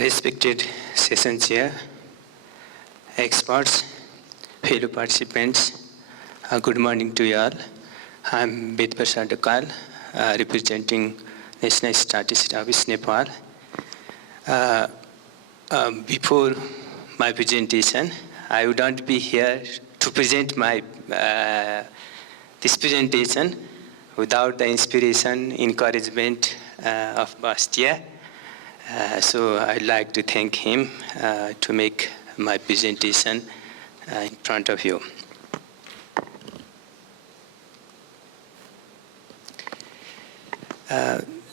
Respected session chair, experts, fellow participants, good morning to you all. I'm Prasad Dhakal, representing National Statistical Office, Nepal. Before my presentation, I would not be here to present my this presentation without the inspiration, encouragement of Bastia. So I'd like to thank him to make my presentation in front of you.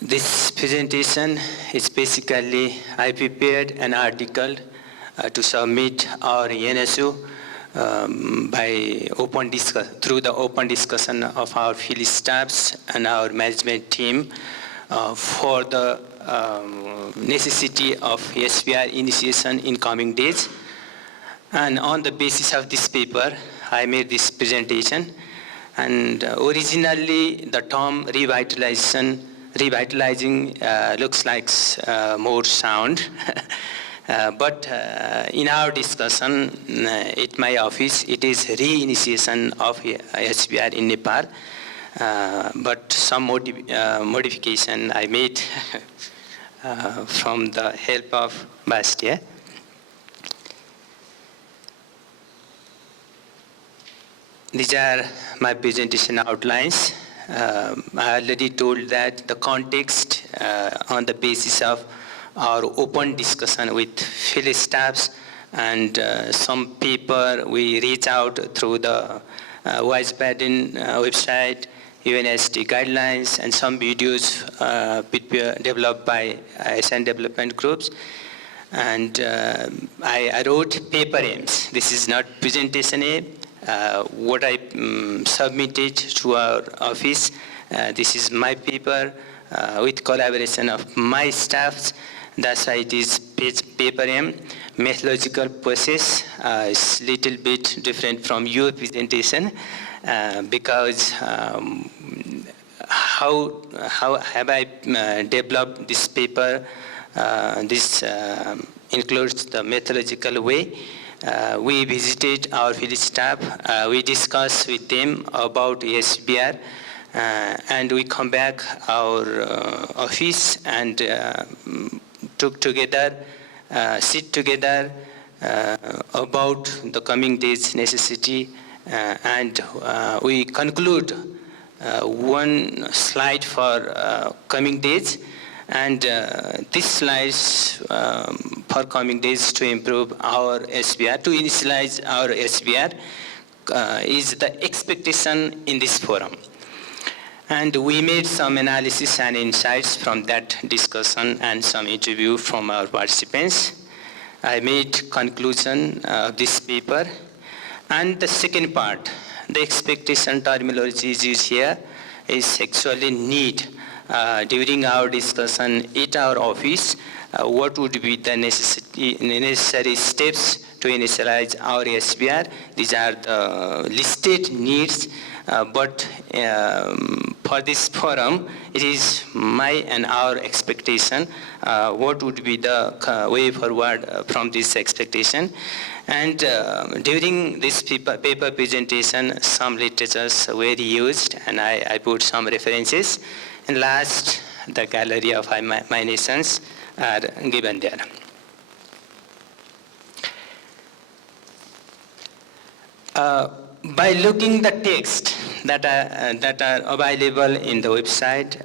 This presentation is basically, I prepared an article to submit our NSO through the open discussion of our field staffs and our management team for the necessity of SPR initiation in coming days. And on the basis of this paper, I made this presentation. And originally, the term revitalizing looks like more sound. But in our discussion at my office, it is reinitiation of SPR in Nepal. But some modification I made from the help of Bastia. These are my presentation outlines. I already told that the context on the basis of our open discussion with field staffs and some paper we reach out through the Wiesbaden website, UNST guidelines, and some videos developed by ASEAN development groups. And I wrote paper aims. This is not presentation aim. What I submitted to our office, this is my paper with collaboration of my staffs. That's why it is paper aim. Methodological process is little bit different from your presentation because how have I developed this paper? This includes the methodological way. We visited our field staff. We discussed with them about SBR, and we come back our office and sit together about the coming days necessity, and we conclude one slide for coming days, and this slides for coming days to improve our SBR, to initialize our SBR is the expectation in this forum. And we made some analysis and insights from that discussion and some interview from our participants. I made conclusion of this paper. And the second part, the expectation terminology is used here, is actually need. During our discussion at our office, what would be the necessary steps to initialize our SBR? These are the listed needs, but for this forum, it is my and our expectation. What would be the way forward from this expectation? And during this paper presentation, some literatures were used, and I put some references. And last, the gallery of my nations are given there. By looking the text that are available in the website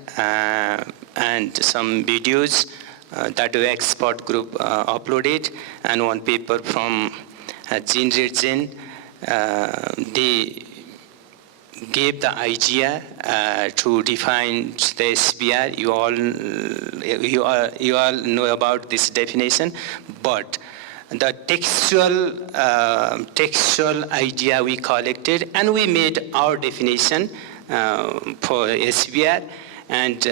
and some videos that the expert group uploaded, and one paper from Jean Redzen, they gave the idea to define the SBR. You all know about this definition, but the textual idea we collected, and we made our definition for SBR, and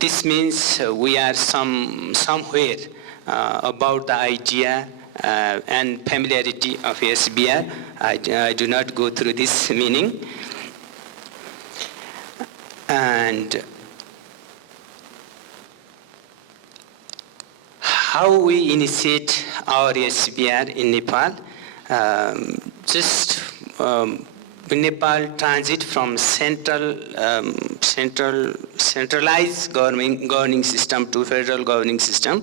this means we are somewhere about the idea and familiarity of SBR. I do not go through this meaning. And how we initiate our SBR in Nepal. Nepal transit from centralized governing system to federal governing system.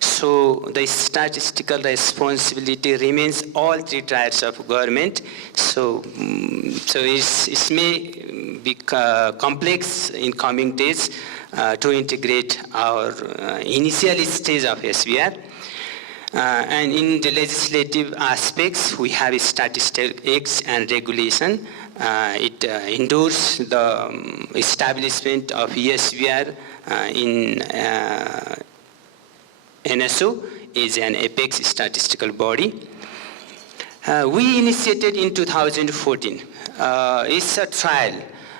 So the statistical responsibility remains all three tiers of government. So it may be complex in coming days to integrate our initial stage of SBR. And in the legislative aspects, we have statistical acts and regulation. It endorses the establishment of ESBR in NSO is an apex statistical body. We initiated in 2014. It's a trial.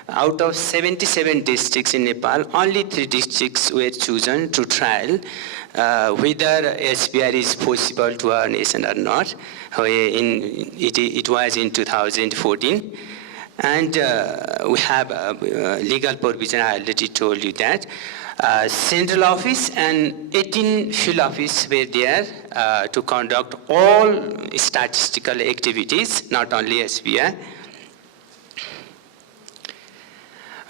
Out of 77 districts in Nepal, only 3 districts were chosen to trial whether SBR is possible to our nation or not. It was in 2014. And we have legal provision, I already told you that. Central office and 18 field office were there to conduct all statistical activities, not only SBR.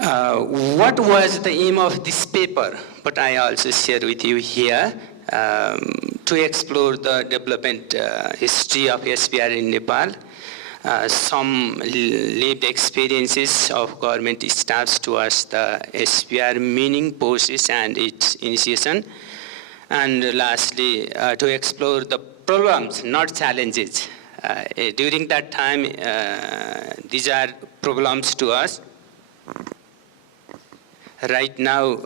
What was the aim of this paper? But I also share with you here to explore the development history of SBR in Nepal, some lived experiences of government staffs towards the SBR meaning process and its initiation, and lastly, to explore the problems, not challenges. During that time, these are problems to us. Right now,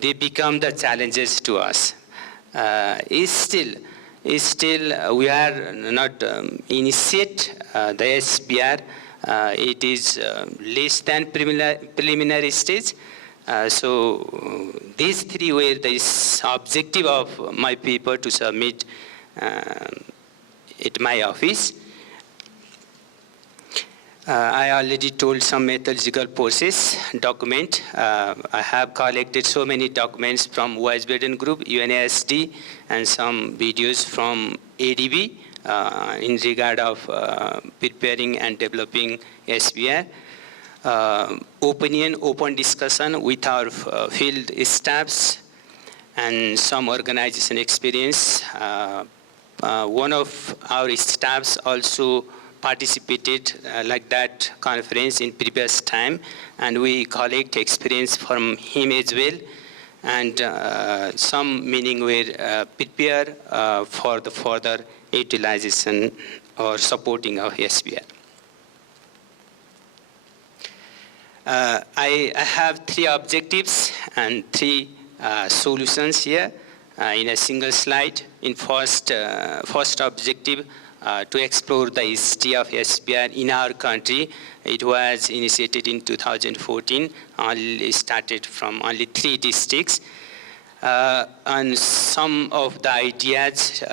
they become the challenges to us. Still, we are not initiate the SBR. It is less than preliminary stage. So these 3 were the objective of my paper to submit at my office. I already told some methodological process document. I have collected so many documents from Weisbergen Group, UNASD, and some videos from ADB in regard of preparing and developing SBR. Open discussion with our field staffs and some organization experience. One of our staffs also participated like that conference in previous time, and we collect experience from him as well, and some meaning were prepared for the further utilization or supporting of SBR. I have 3 objectives and 3 solutions here in a single slide. In first objective, to explore the history of SBR in our country. It was initiated in 2014, only started from only 3 districts. And some of the ideas,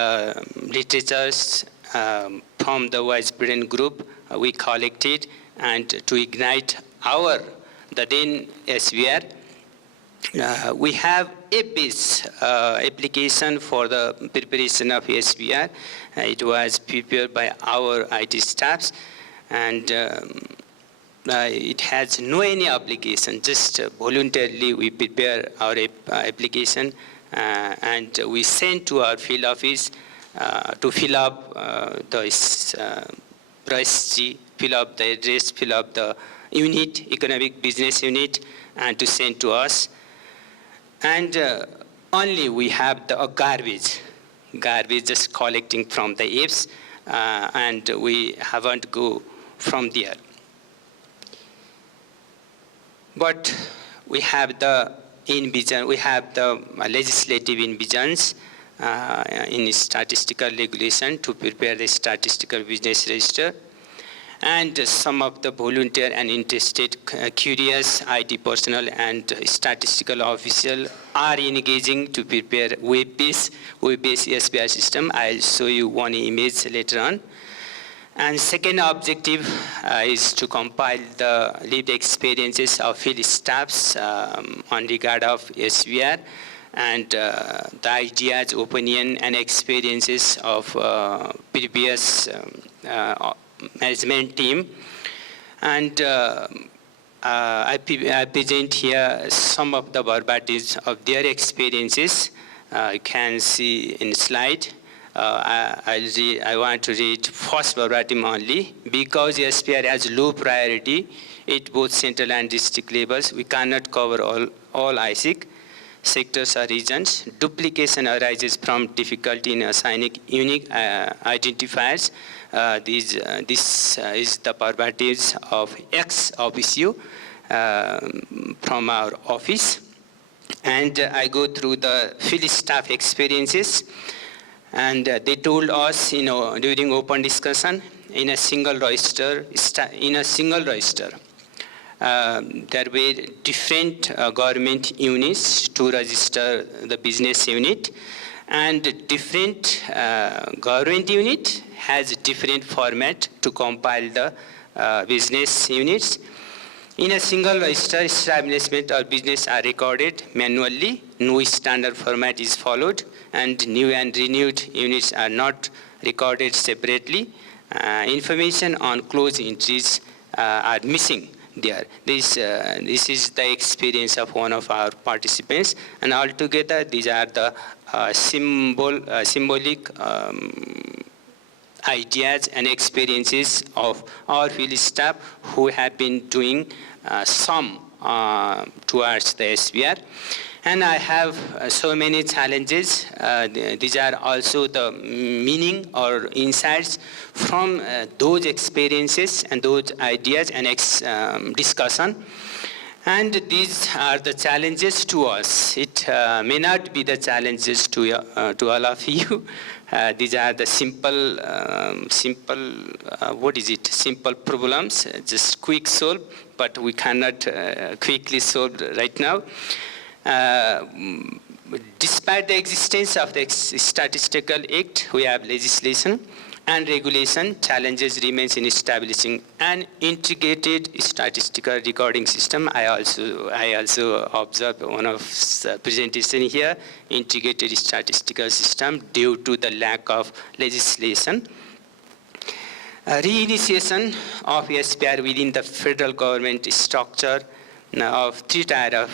literatures from the Weisbergen Group we collected, and to ignite the then SBR. We have a base application for the preparation of SBR. It was prepared by our IT staffs, and it has no any application, just voluntarily we prepare our application, and we send to our field office to fill up the RSG, fill up the address, fill up the unit, economic business unit, and to send to us. And only we have the garbage just collecting from the apps, and we haven't go from there. But we have the legislative envisions in statistical regulation to prepare the statistical business register. And some of the volunteer and interested curious IT personnel and statistical official are engaging to prepare web-based SBR system. I'll show you one image later on. And second objective is to compile the lived experiences of field staffs on regard of SBR, and the ideas, opinion, and experiences of previous management team. And I present here some of the varieties of their experiences. You can see in the slide. I want to read first verbatim only. Because SPR has low priority at both central and district levels, we cannot cover all ISIC sectors or regions. Duplication arises from difficulty in assigning unique identifiers. This is the prerogatives of ex-officio from our office. And I go through the field staff experiences. And they told us, during open discussion, in a single register, there were different government units to register the business unit, and different government unit has different format to compile the business units. In a single register, establishment or business are recorded manually. No standard format is followed, and new and renewed units are not recorded separately. Information on closed entries are missing there. This is the experience of one of our participants, and altogether these are the symbolic ideas and experiences of our field staff who have been doing some towards the SPR. And I have so many challenges. These are also the meaning or insights from those experiences and those ideas and discussion. And these are the challenges to us. It may not be the challenges to all of you. These are the simple problems, just quick solve, but we cannot quickly solve right now. Despite the existence of the Statistical Act, we have legislation and regulation. Challenges remains in establishing an integrated statistical recording system. I also observed one of the presentation here, integrated statistical system due to the lack of legislation. Reinitiation of SPR within the federal government structure of three-tier of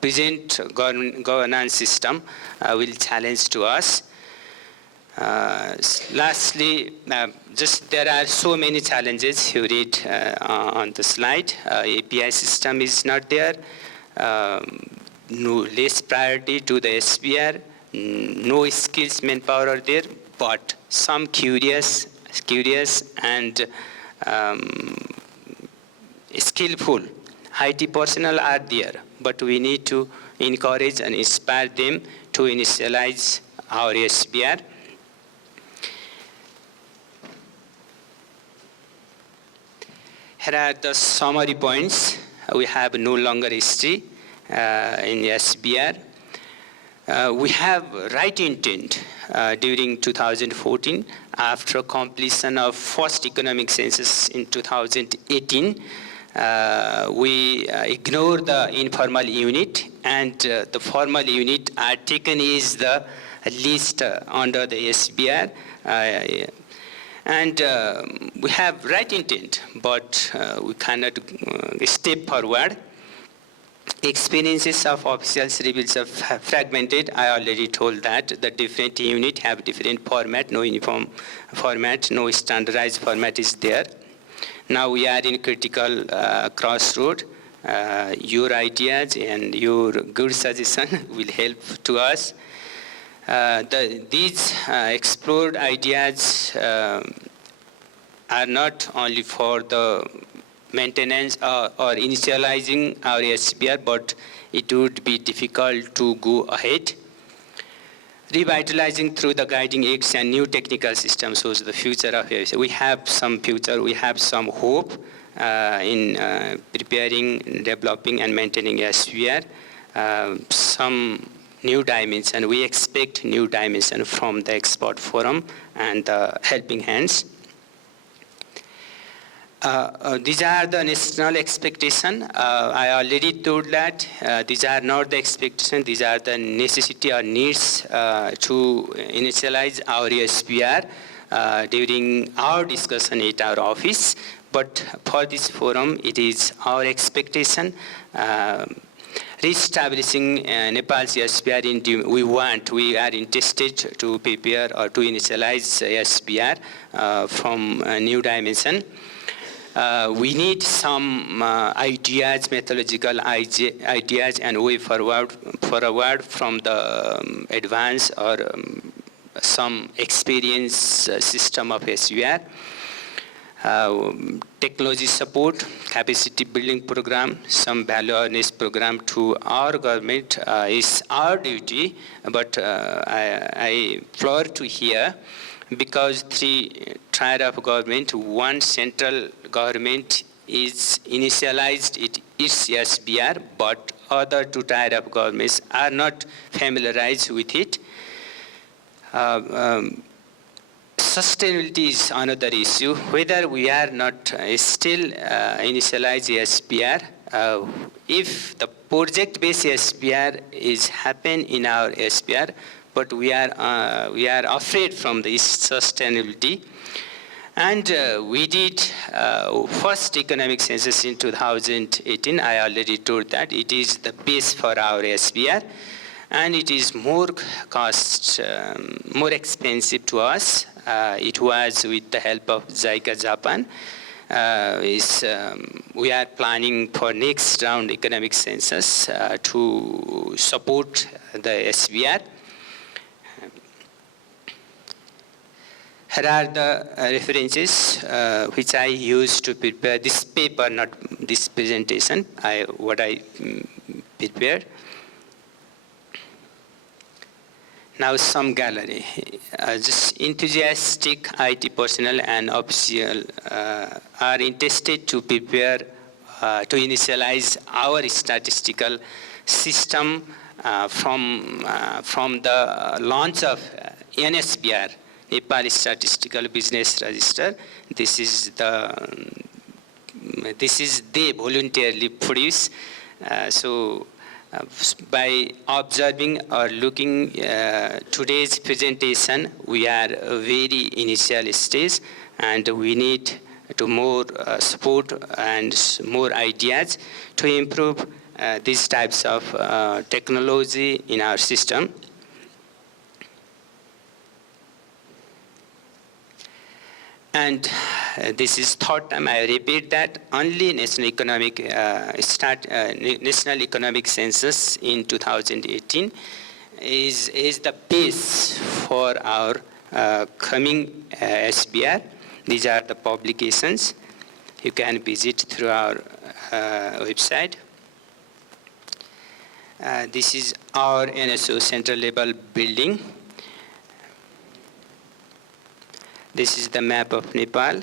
present governance system will challenge to us. Lastly, just there are so many challenges you read on the slide. API system is not there. No less priority to the SPR. No skills manpower are there, but some curious and skillful IT personnel are there, but we need to encourage and inspire them to initialize our SPR. Here are the summary points. We have no longer history in SPR. We have right intent during 2014 after completion of first economic census in 2018. We ignore the informal unit, and the formal unit are taken is the list under the SPR. And we have right intent, but we cannot step forward. Experiences of officials reveals are fragmented. I already told that the different unit have different format, no uniform format, no standardized format is there. Now we are in critical crossroad. Your ideas and your good suggestion will help to us. These explored ideas are not only for the maintenance or initializing our SPR, but it would be difficult to go ahead. Revitalizing through the guiding acts and new technical systems shows the future of SPR. We have some future, we have some hope in preparing, developing, and maintaining SPR. Some new dimension, we expect new dimension from the expert forum and the helping hands. These are the national expectation. I already told that these are not the expectation. These are the necessity or needs to initialize our SPR during our discussion at our office. But for this forum, it is our expectation. Reestablishing Nepal's SPR, we are interested to prepare or to initialize SPR from a new dimension. We need some ideas, methodological ideas, and way forward from the advanced or some experience system of SPR. Technology support, capacity building program, some value awareness program to our government is our duty, but I floor to here because three tier of government, one central government is initialized its SBR, but other two tier of governments are not familiarized with it. Sustainability is another issue. Whether we are not still initialize SPR, if the project-based SPR is happen in our SPR, but we are afraid from this sustainability. And we did first economic census in 2018. I already told that it is the base for our SPR, and it is more expensive to us. It was with the help of JICA Japan. We are planning for next round economic census to support the SBR. Here are the references which I used to prepare this paper, not this presentation, what I prepared. Now some gallery. Just enthusiastic IT personnel and officials are interested to prepare to initialize our statistical system from the launch of NSBR, Nepal Statistical Business Register. This is they voluntarily produce. By observing or looking today's presentation, we are a very initial stage, and we need to more support and more ideas to improve these types of technology in our system. And this is third time I repeat that only national economic census in 2018 is the base for our coming SBR. These are the publications. You can visit through our website. This is our NSO central level building. This is the map of Nepal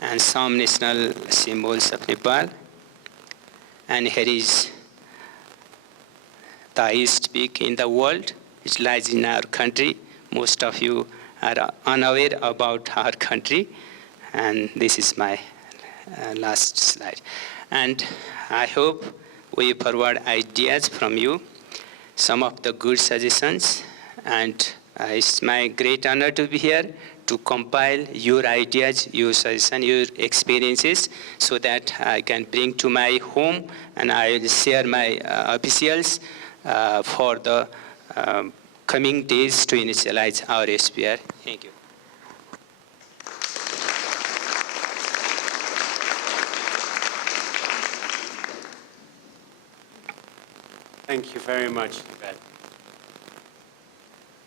and some national symbols of Nepal. And here is the highest peak in the world, which lies in our country. Most of you are unaware about our country. And this is my last slide. And I hope we forward ideas from you, some of the good suggestions, and it's my great honor to be here to compile your ideas, your suggestions, your experiences, so that I can bring to my home and I will share my officials for the coming days to initialize our SPR. Thank you. Thank you very much.